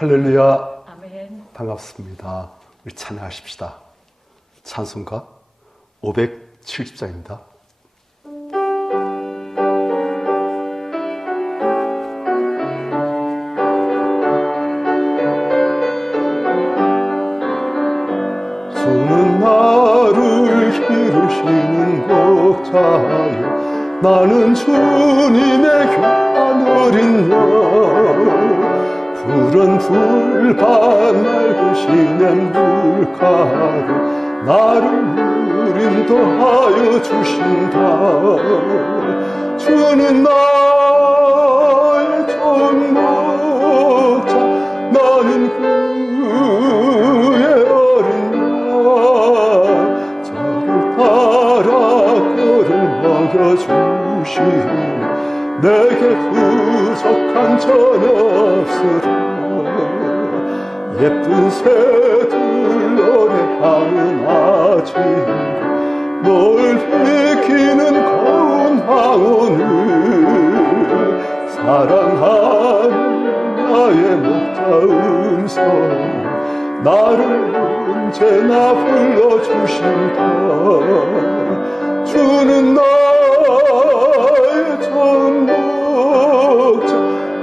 할렐루야. 아멘. 반갑습니다. 우리 찬양하십시다. 찬송가 570장입니다. 주는 나를 기르시는 목자여, 나는 주님의 귀한 어린 양, 푸른 불밭 맑으시는 물가로 나를 인도하여 주신다. 주는 나의 좋은 목자, 나는 그의 어린 양, 저를 따라 꼴을 먹여주시니 내게 부족한 전혀 없으라. 예쁜 새들 노래하는 아침, 널 비키는 고운 황혼을 사랑하는 나의 목자 음성, 나를 언제나 불러주신다. 주는 나의 전 목자,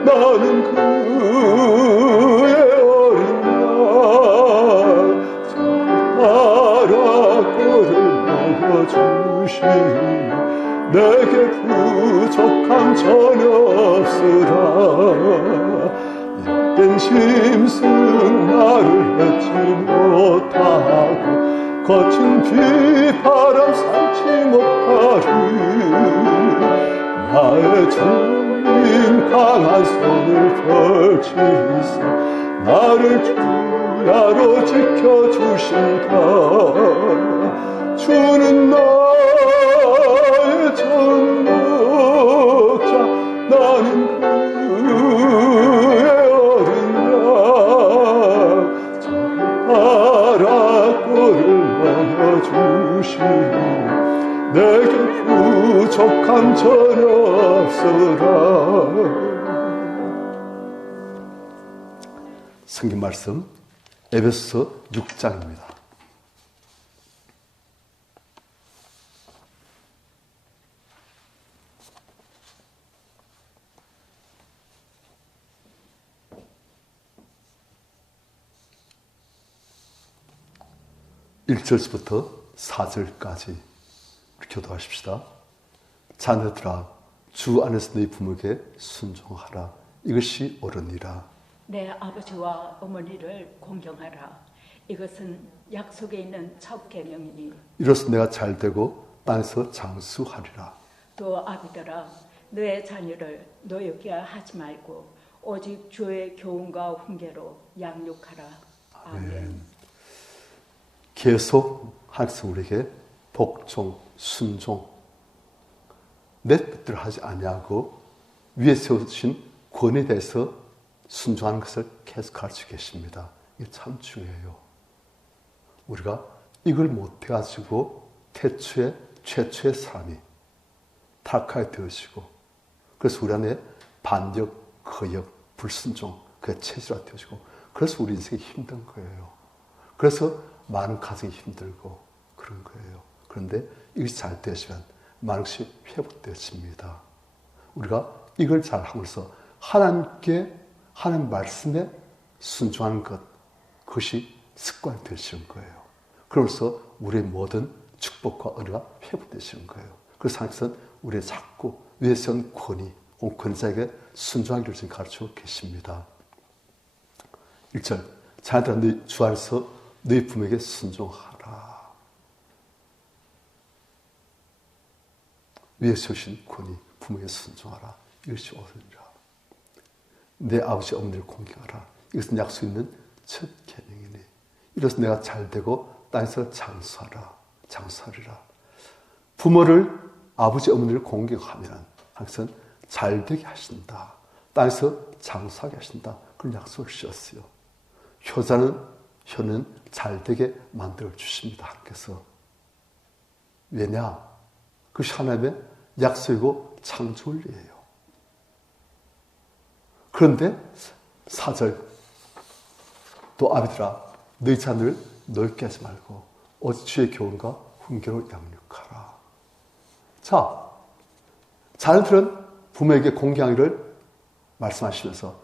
나는 그의 어린 양, 저를 따라 꼴을 먹여주시니 내게 부족함 전혀 없으라. 헛된 심승 나를 해치 못하고 거친 비바람 삼지 못하리. 나의 주님 강한 손을 펼치사 나를 주야로 지켜주신다. 주는 나의 전 목자, 나는 그의 어린 양, 저를 따라 꼴을 먹여주시니 내게 부족함 전혀 없으라. 성경 말씀 에베소서 6장입니다. (1절부터) 4절까지 교도하십시다. 자녀들아, 주 안에서 너희 부모에게 순종하라. 이것이 옳으니라. 내 아버지와 어머니를 공경하라. 이것은 약속에 있는 첫 계명이니. 이로써 내가 잘되고 땅에서 장수하리라. 또 아비들아, 너의 자녀를 노엽게 하지 말고 오직 주의 교훈과 훈계로 양육하라. 아멘. 계속 하나님께서 우리에게 복종, 순종, 내 뜻대로 하지 아니하고 위에 세우신 권위에 대해서 순종하는 것을 계속 가르치고 계십니다. 이게 참 중요해요. 우리가 이걸 못해가지고 최초의 사람이 타락하게 되어지고, 그래서 우리 안에 반역, 거역, 불순종, 그게 체질화 되어지고, 그래서 우리 인생이 힘든 거예요. 그래서 많은 가정이 힘들고 그런 거예요. 그런데 이것이 잘 되시면 많은 것이 회복되어집니다. 우리가 이걸 잘 함으로써 하나님 말씀에 순종하는 것, 그것이 습관이 되시는 거예요. 그러면서 우리의 모든 축복과 은혜가 회복되시는 거예요. 그래서 하나님께서는 우리의 자꾸 위에 세운 권위, 권자에게 순종하기를 지금 가르치고 계십니다. 1절, 자녀들아 너희 주 안에서 너희 부모에게 순종하라. 위에 세우신 권위, 부모에게 순종하라. 이것이 옳으니라. 내 아버지 어머니를 공경하라. 이것은 약속 있는 첫 계명이니. 이로써 내가 잘되고 땅에서 장수하리라. 부모를, 아버지 어머니를 공경하면 항상 잘되게 하신다. 땅에서 장수하게 하신다. 그런 약속을 주셨어요. 효는 잘되게 만들어 주십니다. 하나님께서. 왜냐? 그것이 하나님의 약속이고 창조원리예요. 그런데 4절 또 아비들아 너희 자녀를 넓게 하지 말고 오직 주의 교훈과 훈계로 양육하라. 자, 자녀들은 부모에게 공경하기를 말씀하시면서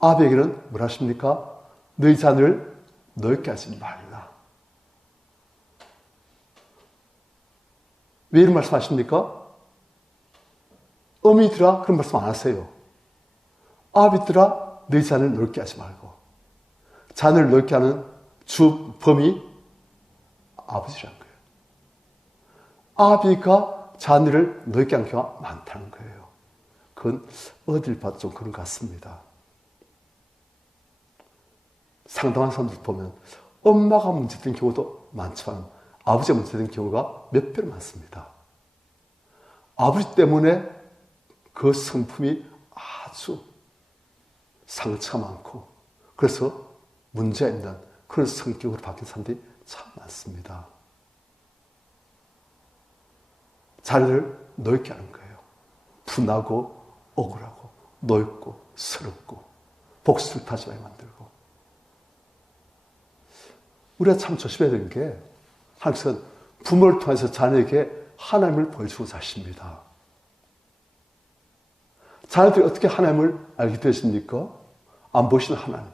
아비에게는 뭘 하십니까? 너희 자녀를 넓게 하지 말라. 왜 이런 말씀하십니까? 어미들아 그런 말씀 안 하세요. 아비들아 너희 자녀를 넓게 하지 말고. 자녀를 넓게 하는 주 범이 아버지란 거예요. 아비가 자녀를 넓게 하는 경우가 많다는 거예요. 그건 어딜 봐도 좀 그런 것 같습니다. 상당한 사람들 보면 엄마가 문제된 경우도 많지만 아버지가 문제된 경우가 몇 배로 많습니다. 아버지 때문에 그 성품이 아주 상처가 많고 그래서 문제가 있는 그런 성격으로 바뀐 사람들이 참 많습니다. 자녀를 넓게 하는 거예요. 분하고 억울하고 넓고 서럽고 복수를 다짐하게 만들고. 우리가 참 조심해야 되는 게 하나님께서는 부모를 통해서 자녀에게 하나님을 보여주고 사십니다. 자녀들이 어떻게 하나님을 알게 되십니까? 안 보시는 하나님.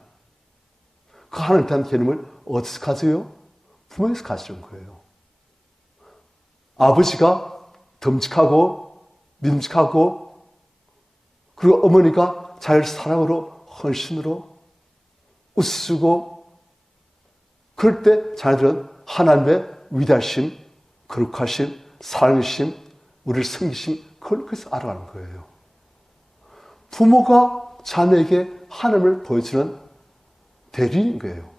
그 하나님에 대한 개념을 어디서 가져요? 부모에서 가지는 거예요. 아버지가 듬직하고 믿음직하고 그리고 어머니가 자녀를 사랑으로 헌신으로 웃으시고 그럴 때 자녀들은 하나님의 위대하심, 거룩하심, 사랑이심, 우리를 섬기심 그걸 그래서 알아가는 거예요. 부모가 자녀에게 하나님을 보여주는 대리인 거예요.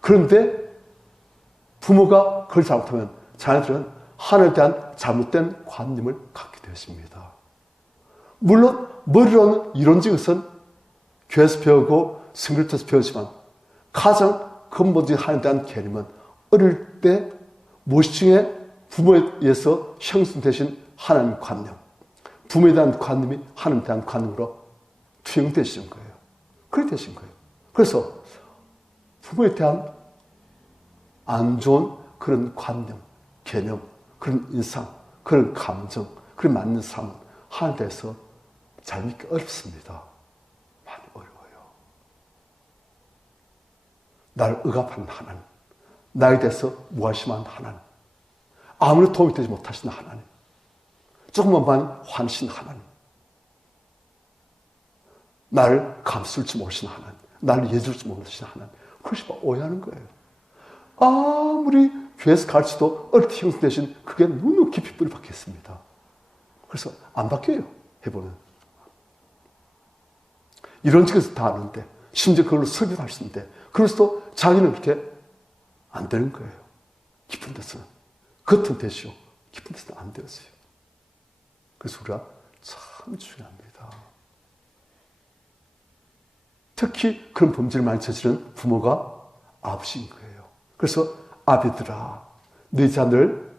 그런데 부모가 그걸 잘못하면 자녀들은 하나님에 대한 잘못된 관념을 갖게 되었습니다. 물론 머리로는 이론적인 것은 교회에서 배우고 성경에서 배우지만 가장 근본적인 하나님에 대한 개념은 어릴 때 무엇 중에 부모에 의해서 형성되신 하나님 관념, 부모에 대한 관념이 하나님에 대한 관념으로 투영되신 거예요. 그렇게 되신 거예요. 그래서 부모에 대한 안 좋은 그런 관념, 개념, 그런 인상, 그런 감정, 그런 맞는 삶은 하나님에 대해서 잘 믿기 어렵습니다. 많이 어려워요. 나를 억압하는 하나님, 나에 대해서 무관심한 하나님, 아무리 도움이 되지 못하시는 하나님, 조금만 많이 화내신 하나님, 나를 감쓸 줄 모르시는 하나님, 나를 예줄 줄 모르시는 하나님, 그것이 오해하는 거예요. 아무리 교회에서 가르쳐도 어릴 때 형성되신 그게 너무 깊이 뿌리 박혔습니다. 그래서 안 바뀌어요. 해보면. 이런 식에서 다 아는데 심지어 그걸로 설교할 수 있는데 그래서 자기는 그렇게 안 되는 거예요. 깊은 데서는. 겉은 되시오. 깊은 데서는 안 되었어요. 그래서 우리가 참 중요합니다. 특히 그런 범죄를 많이 저지른 부모가 아버지인 거예요. 그래서 아비들아 네 자녀를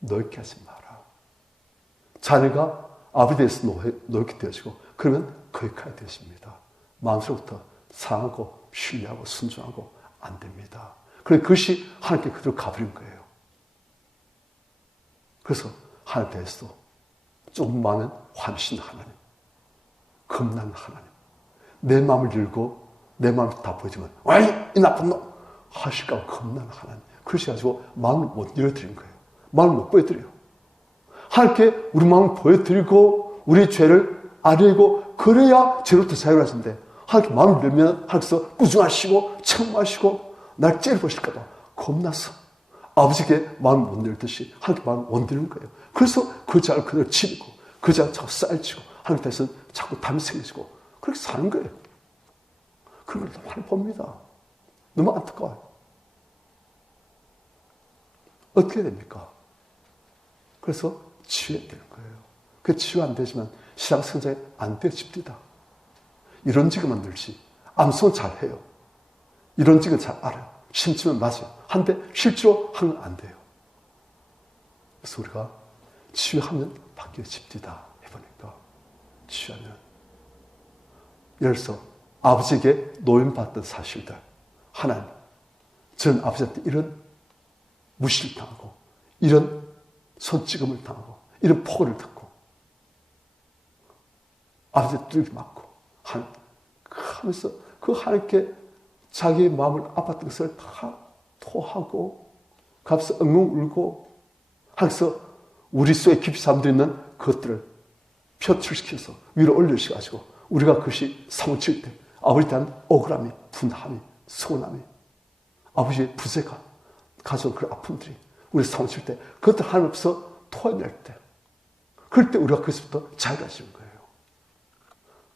넓게 하지 마라. 자녀가 아비에 대해서 넓게 되어지고 그러면 거역하게 되십니다. 마음속부터 사랑하고 신뢰하고 순종하고 안 됩니다. 그래서 그것이 하나님께 그대로 가버린 거예요. 그래서 하나님에 대해서 조금만은 환신 하나님, 겁나는 하나님, 내 마음을 열고 내 마음을 다 보여주면 와이 이 나쁜 놈 하실까 겁나는 하나님. 그것이 가지고 마음을 못 열어드린 거예요. 마음을 못 보여드려요. 하나님께 우리 마음을 보여드리고 우리 죄를 아뢰고 그래야 죄로부터 자유를 하시는데 하나님께 마음을 열면 하나님께서 꾸중하시고 책망하시고 날 째려보실까 봐 겁나서 아버지께 마음을 못 열듯이 하나님께 마음을 못 열는 거예요. 그래서 그 자를 그대로 치고 그 자가 자꾸 쌓여지고 하나님께 대해서 자꾸 담이 생기고 그렇게 사는 거예요. 그런 걸 너무 많이 봅니다. 너무 안타까워요. 어떻게 됩니까? 그래서 치유해야 되는 거예요. 그 치유 안 되지만 신앙 성장이 안 되어집니다. 이런 지금은 늘지 암송은 잘해요. 이런 지금 잘 알아요. 심지면 맞아요. 한데 실제로 하면 안 돼요. 그래서 우리가 치유하면 바뀌어집니다. 해보니까 치유하면 예를 들어서 아버지에게 노임받던 사실들 하나님, 저는 아버지한테 이런 무시를 당하고, 이런 손찌검을 당하고, 이런 폭언을 듣고, 아버지의 두들기 맞고, 하면서 그 하나님께 자기의 마음을 아팠던 것을 다 토하고, 가서 엉엉 울고, 하면서 우리 속에 깊이 잠들어 있는 그것들을 표출시켜서 위로 올려주셔가지고, 우리가 그것이 사무칠 때, 아버지에 대한 억울함이, 분함이, 서운함이, 아버지의 부재가 가져온 그 아픔들이 우리 사무칠 때, 그것들 하나님 앞에서 토해낼 때, 그럴 때 우리가 그것부터 자유해지는 거예요.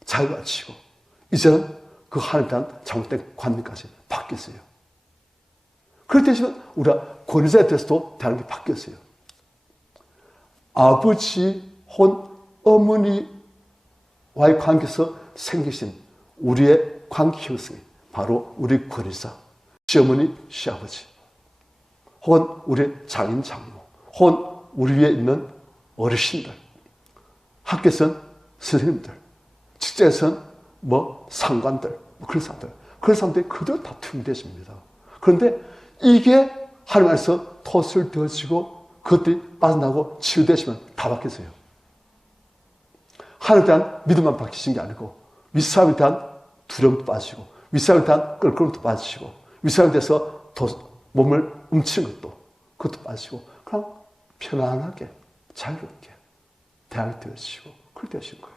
자유해지고, 이제는 그 하나님에 대한 잘못된 관념까지 바뀌었어요. 그럴 때 우리가 권위자에 대해서도 다른 게 바뀌었어요. 아버지 혹은 어머니와의 관계에서 생기신 우리의 관계 형성이 바로 우리 권위자, 시어머니, 시아버지, 혹은 우리 장인, 장모, 혹은 우리 위에 있는 어르신들, 학교에서는 선생님들, 직장에서는 상관들, 그런 사람들이 그대로 다 투영되어집니다. 그런데 이게 하나님 안에서 톳을 되어지고 그것들이 빠져나고 치유되시면 다 바뀌어져요. 하나님에 대한 믿음만 바뀌신 게 아니고 윗사람에 대한 두려움도 빠지고 윗사람에 대한 껄끄럼도 빠지시고 윗사람에 대해서 몸을 움츠는 그것도 빠지고 그냥 편안하게 자유롭게 대하게 되어지시고 그렇게 되신 거예요.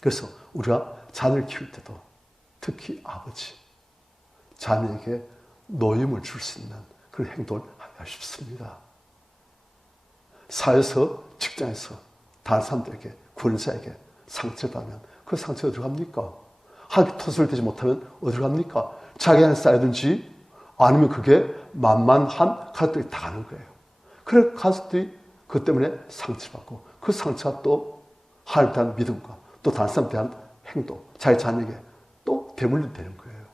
그래서 우리가 자녀를 키울 때도 특히 아버지, 자녀에게 노임을 줄 수 있는 그런 행동을 하고 싶습니다. 사회에서, 직장에서 다른 사람들에게, 권위자에게 상처를 받으면 그 상처가 어디로 갑니까? 하나님께 토설을 대지 못하면 어디로 갑니까? 자기 안에 쌓이든지 아니면 그게 만만한 가족들이 다 가는 거예요. 그래 가족들이 그것 때문에 상처를 받고 그 상처가 또 하나님에 대한 믿음과 또 다른 사람에 대한 행동, 자기 자녀에게 또 대물림 되는 거예요.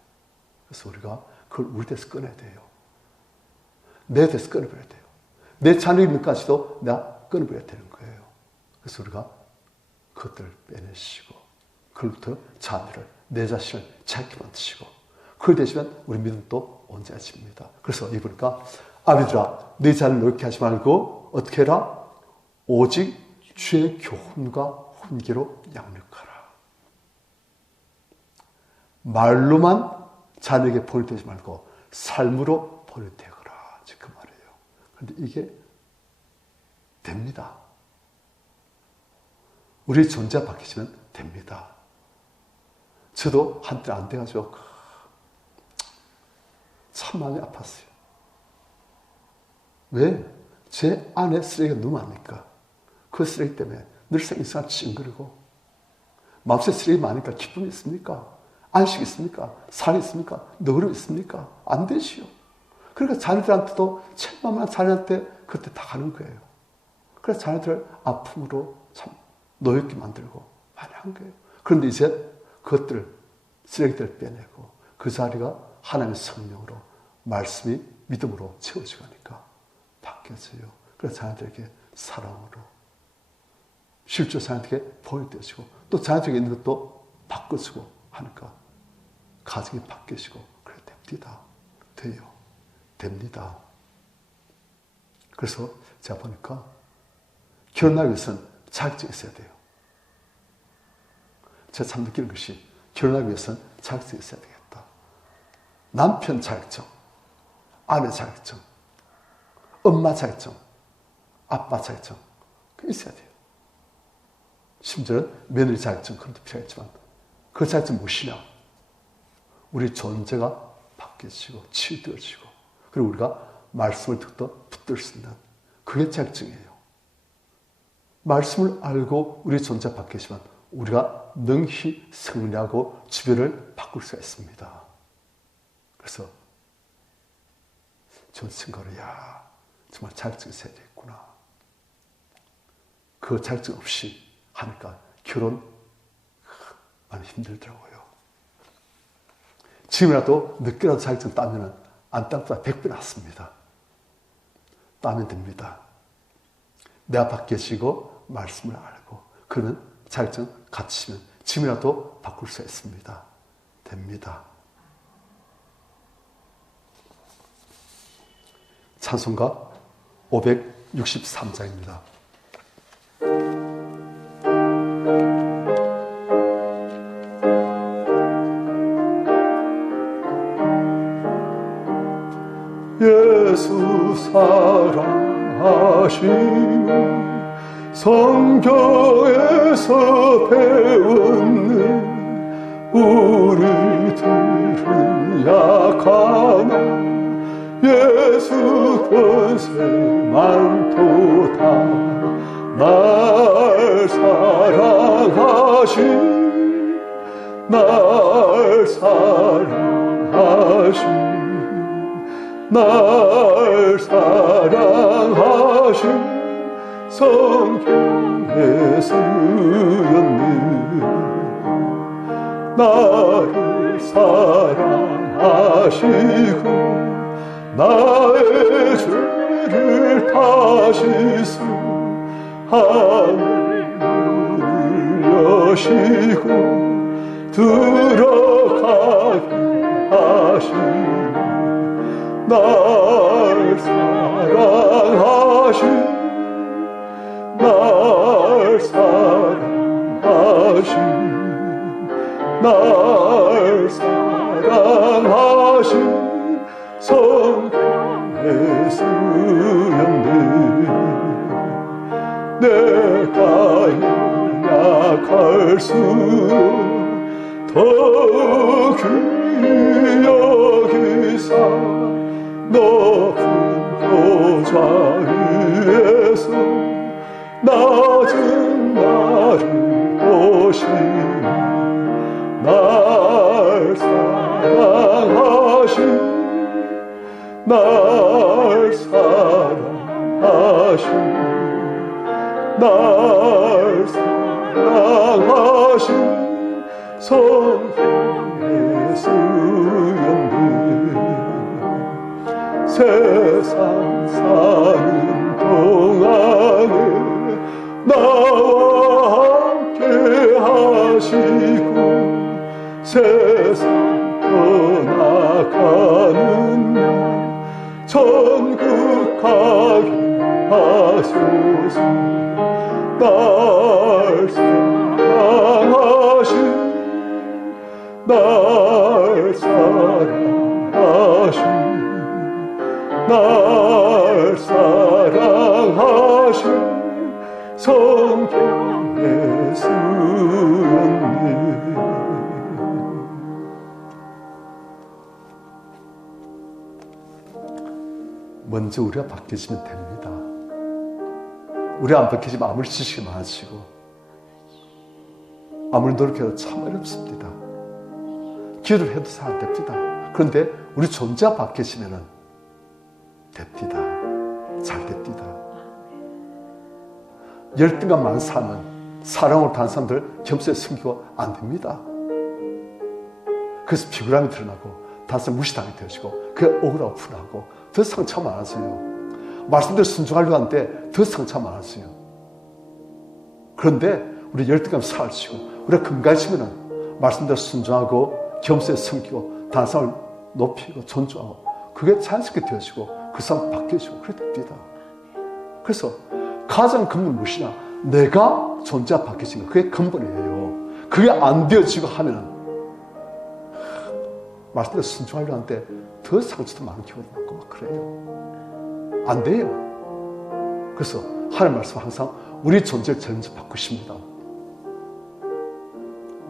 그래서 우리가 그걸 우리 데서 꺼내야 돼요. 내 데서 꺼내버려야 돼요. 내 자녀 있는까지도 내가 꺼내버려야 되는 거예요. 그래서 우리가 그것들을 빼내시고 그로부터 자녀를, 내 자신을 자유케 만드시고 그걸 되시면 우리 믿음도 온전해집니다. 그래서 여기 보니까 아비들아 네 자녀를 노엽게 하지 말고 어떻게 해라? 오직 주의 교훈과 훈계로 양육하라. 말로만 자녀에게 본을 떼지 말고 삶으로 본을 떼거라. 그 말이에요. 그런데 이게 됩니다. 우리 존재가 바뀌시면 됩니다. 저도 한때 안 돼가지고 참 많이 아팠어요. 왜? 제 안에 쓰레기가 너무 많으니까. 그 쓰레기 때문에 늘상 인생을 찡그리고 마음속에 쓰레기 많으니까 기쁨이 있습니까? 안식이 있습니까? 살이 있습니까? 너그러움이 있습니까? 안 되지요. 그러니까 자녀들한테도 천만만 자녀한테 그때 다 가는 거예요. 그래서 자녀들을 아픔으로 참 노엽게 만들고 많이 한 거예요. 그런데 이제 그것들을 쓰레기들을 빼내고 그 자리가 하나님의 성령으로 말씀이 믿음으로 채워져 가니까 바뀌어져요. 그래서 자녀들에게 사랑으로 실제 자녀들에게 보여드리고 또 자녀들에게 있는 것도 바꿔주고 하니까 가정이 바뀌시고 그래 됩니다. 돼요. 됩니다. 그래서 제가 보니까 결혼하기 위해서는 자격증이 있어야 돼요. 제가 참 느끼는 것이 결혼하기 위해서는 자격증이 있어야 되겠다. 남편 자격증, 아내 자격증, 엄마 자격증, 아빠 자격증 그 있어야 돼요. 심지어는 며느리 자격증 그런 것도 필요하겠지만 그 자격증 무엇이냐? 우리 존재가 바뀌어지고 치유되어지고 그리고 우리가 말씀을 듣고 붙들 수 있는 그게 자격증이에요. 말씀을 알고 우리 존재가 바뀌지만 우리가 능히 승리하고 주변을 바꿀 수가 있습니다. 그래서 전 생각을 정말 자격증이 있어야 되겠구나. 그 자격증 없이 하니까 결혼 많이 힘들더라고요. 지금이라도 늦게라도 자격증 따면 안 땀보다 100배 낫습니다. 따면 됩니다. 내가 바뀌어지고 말씀을 알고 그러면 자격증 갖추시면 지금이라도 바꿀 수 있습니다. 됩니다. 찬송가 563장입니다. 예수 사랑하시는 성경에서 배웠는 우리들은 약하나 예수 권세 많도다. 날 사랑하신 날 사랑하신 날 사랑하신 성경에 쓰였네. 나를 사랑하시고 나의 죄를 다 씻으 하늘 문을 여시고 들어가게 하시네. 날 사랑하신 날 사랑하신 날 사랑하신 성경에 쓰였네. 내가 연약할수록 더 귀히 여기사 높은 보좌 위에서 낮은 나를 보시니 날 사랑하신 날 사랑하신 날 사랑하신 성경에 쓰였네. 세상 사는 동안에 나와 함께 하시고 세상 떠나가는 날 천국 가게 하소서. 날 사랑하신 날 사랑하신 날 사랑하신 성경에 쓰였네. 먼저 우리가 바뀌시면 됩니다. 우리 안 바뀌시면 아무리 지식이 많으시고 아무리 노력해도 참 어렵습니다. 기도를 해도 잘 안 됩니다. 그런데 우리 존재가 바뀌시면 됩니다. 잘 됩니다. 열등감 많은 삶은 사랑으로 다른 사람들 겸손히 숨기고 안 됩니다. 그래서 비굴함이 드러나고 다른 사람 무시당하게 되어지고 그게 억울하고 분하고 더 상처가 많아져요. 말씀대로 순종하려고 하는데 더 상처가 많아져요. 그런데 우리 열등감 사라지고 우리가 건강해지면 말씀대로 순종하고 겸손히 숨기고 다른 사람을 높이고 존중하고 그게 자연스럽게 되어지고 그 사람 바뀌어지고 그래 됩니다. 그래서 가장 근본은 무엇이냐? 내가 존재가 바뀌어진 거. 그게 근본이에요. 그게 안 되어지고 하면은 말씀대로 순종하려고 하는데 더 상처도 많은 기분이 많고 막 그래요. 안 돼요. 그래서 하나님 말씀 항상 우리 존재를 전혀 바꾸십니다.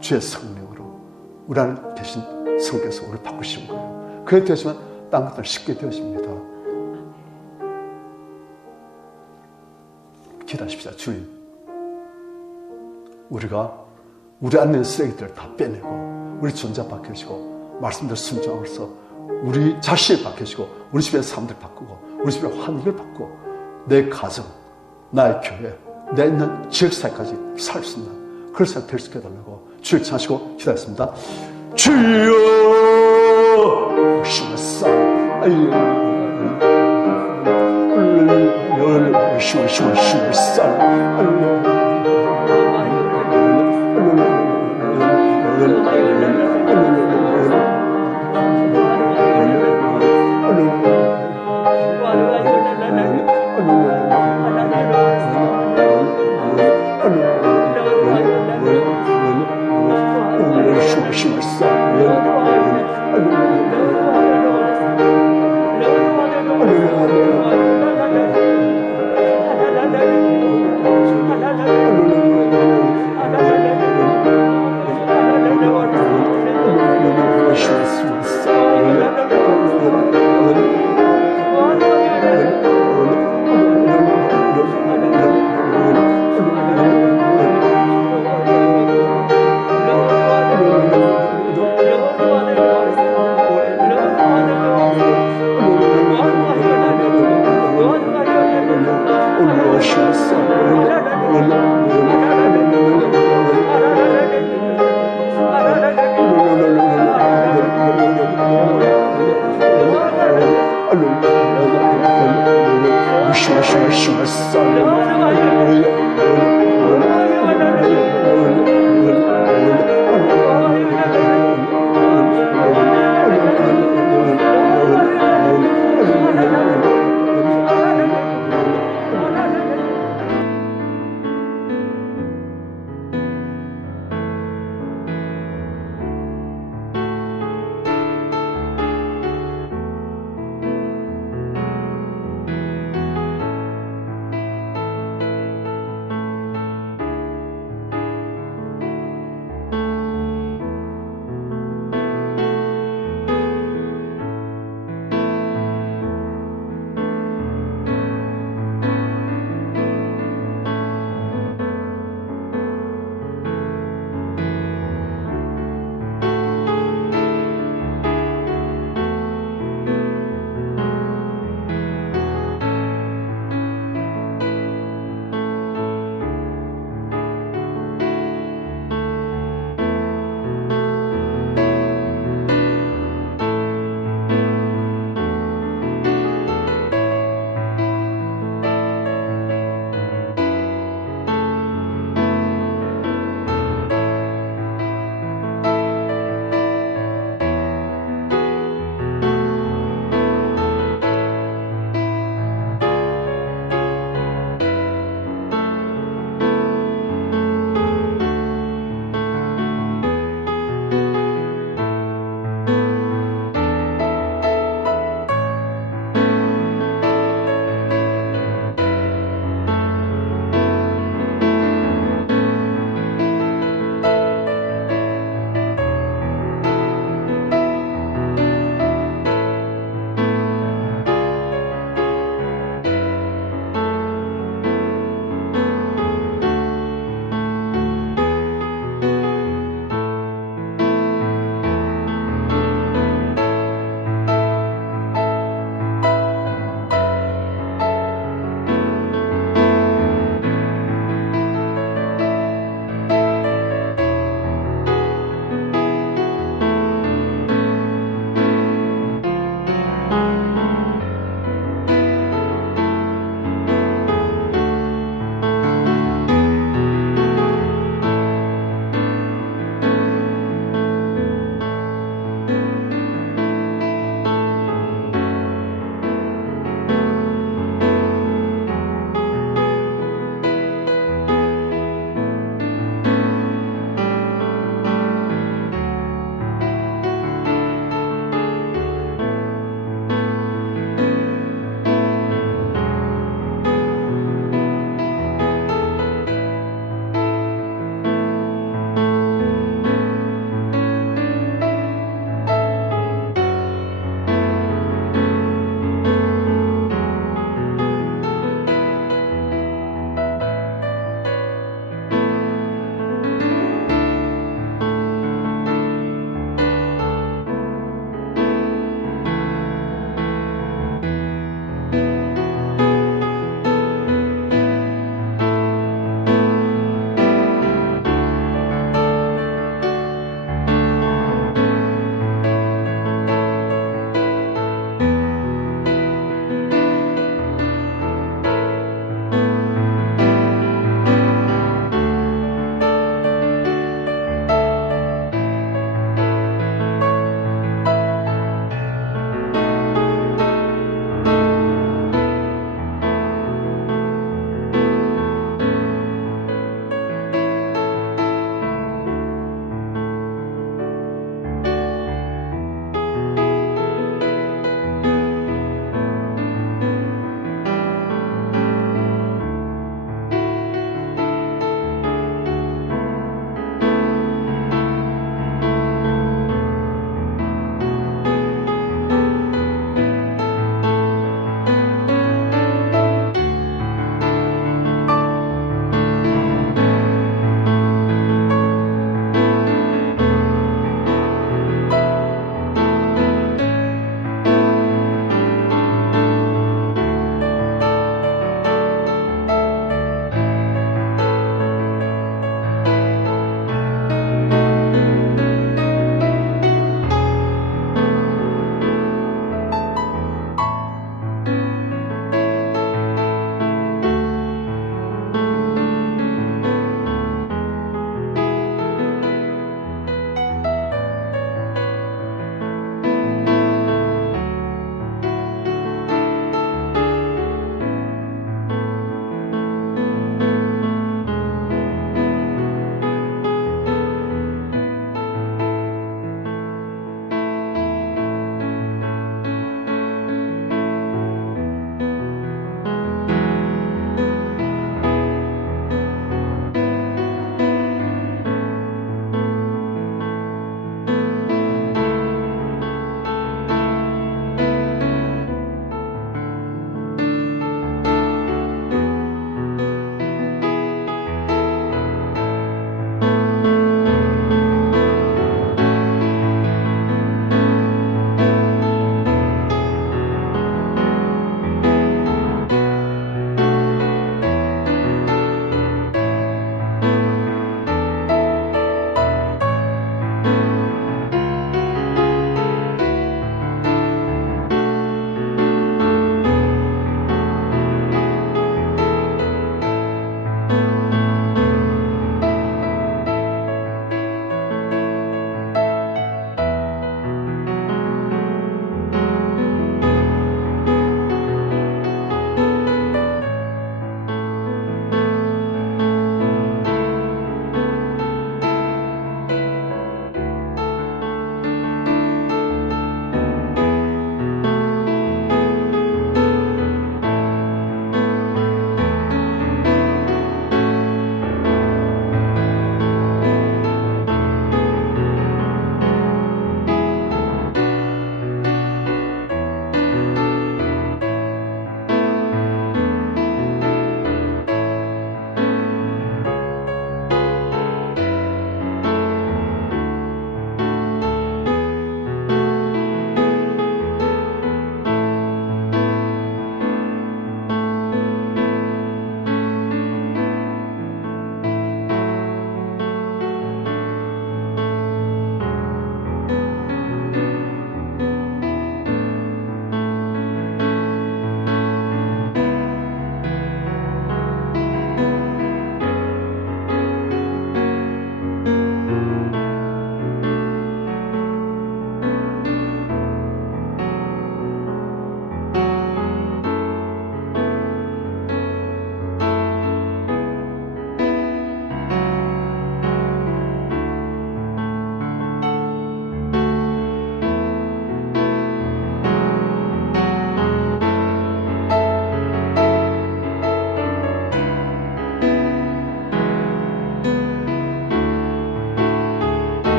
주의 성령으로 우리 안에 계신 성께서 우리를 바꾸시는 거예요. 그게 되어지면 딴 것들은 쉽게 되어집니다. 기도하십시다. 주님, 우리가 우리 안에 있는 쓰레기들을 다 빼내고 우리 존재 바뀌어지고 말씀대로 순종하면서 우리 자신이 바뀌어지고 우리 집의 사람들 바꾸고 우리 집의 환경을 바꾸고 내 가정, 나의 교회, 내 있는 지역사회까지 살 수 있는 그런 사람 될 수 있게 해달라고 주를 찾으시고 기도했습니다. 주여 시원싸 시원싸